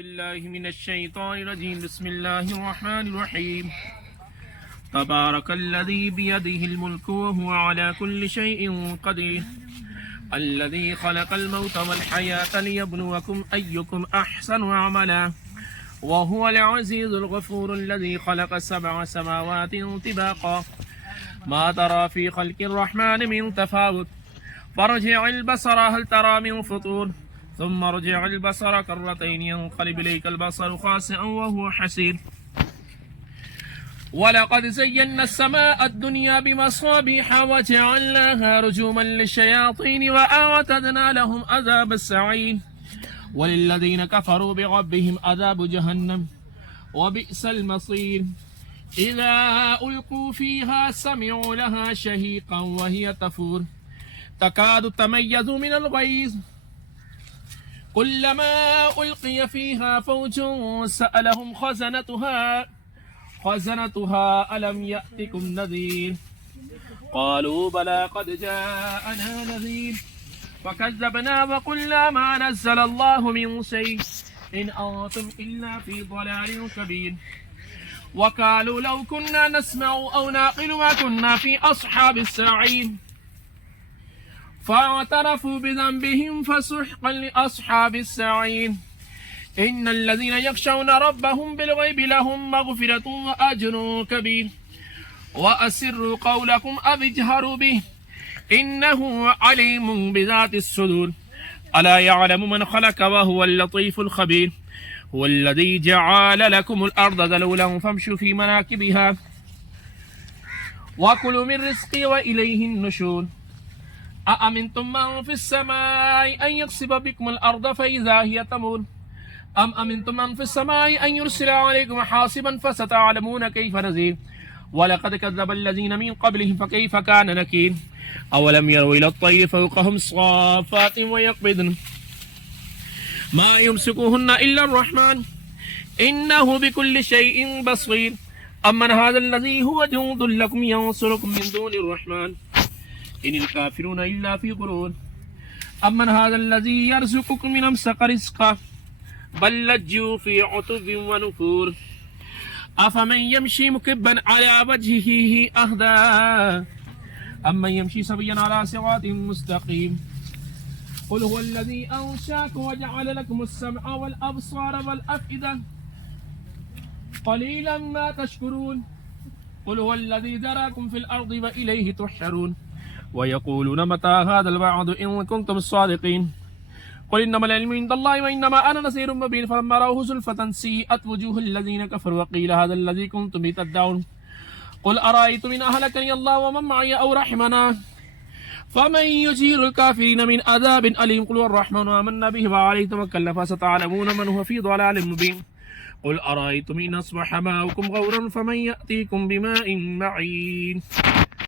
بالله من الشيطان الرجيم بسم الله الرحمن الرحيم تبارك الذي بيده الملك وهو على كل شيء قدير الذي خلق الموت والحياة ليبلوكم أيكم أحسن عملا وهو العزيز الغفور الذي خلق 7 سماوات طباقا ما ترى في خلق الرحمن من تفاوت فارجع البصر هل ترى من فطور ثم ارجع البصر كرتين ينقلب إليك البصر خاسئا وهو حسير ولقد زينا السماء الدنيا بمصابيح وجعلناها رجوما للشياطين وأعتدنا لهم عذاب السعير وللذين كفروا بربهم عذاب جهنم وبئس المصير إذا ألقوا فيها سمعوا لها شهيقا وهي تفور تكاد تميز من الغيظ كلما ألقي فيها فوج سألهم خزنتها ألم يأتكم نذير قالوا بلى قد جاءنا نذير فكذبنا وقلنا ما نزل الله من شيء إن أنتم إلا في ضلال كبير وقالوا لو كنا نسمع أو نعقل ما كنا في أصحاب السعير فاعترفوا بذنبهم فسحقا لأصحاب السعير إن الذين يخشون ربهم بالغيب لهم مغفرة وأجر كبير وأسروا قولكم أو اجهروا به إنه عليم بذات الصدور ألا يعلم من خلق وهو اللطيف الخبير هو الذي جعل لكم الأرض ذلولا فامشوا في مناكبها وكلوا من رزقه وإليه النشور أأمنتم من في السماء أن يخسف بكم الأرض فإذا هي تمور أم أمنتم من في السماء أن يرسل عليكم حاصبا فستعلمون كيف نذير ولقد كذب الذين من قبلهم فكيف كان نكير أولم يروا إلى الطير فوقهم صافات ويقبضن ما يمسكوهن إلا الرحمن إنه بكل شيء بصير أمن هذا الذي هو جند لكم ينصركم من دون الرحمن إن الكافرون إلا في غرور أمن هذا الذي يرزقكم من أمسك رزقه بل لجوا في عتب ونفور أفمن يمشي مكبا على وجهه أهدى أمن يمشي سويا على صراط مستقيم قل هو الذي أنشاكم وجعل لكم السمع والأبصار والأفئدة قليلا ما تشكرون قل هو الذي ذراكم في الأرض وإليه تحشرون ويقولون متى هذا الوعد إن كنتم صادقين قل إنما العلم عند الله وإنما أنا نذير مبين فلما رأوه زلفة سيئت وجوه الذين كفروا وقيل هذا الذي كنتم به تدعون قل أرأيتم إن أهلكني الله ومن معي أو رحمنا فمن يجير الكافرين من عذاب أليم قل الرحمن آمنا به وعليه توكلنا فستعلمون من هو في ضلال مبين قل أرأيتم إن أصبح ماؤكم غورا فمن يأتيكم بماء معين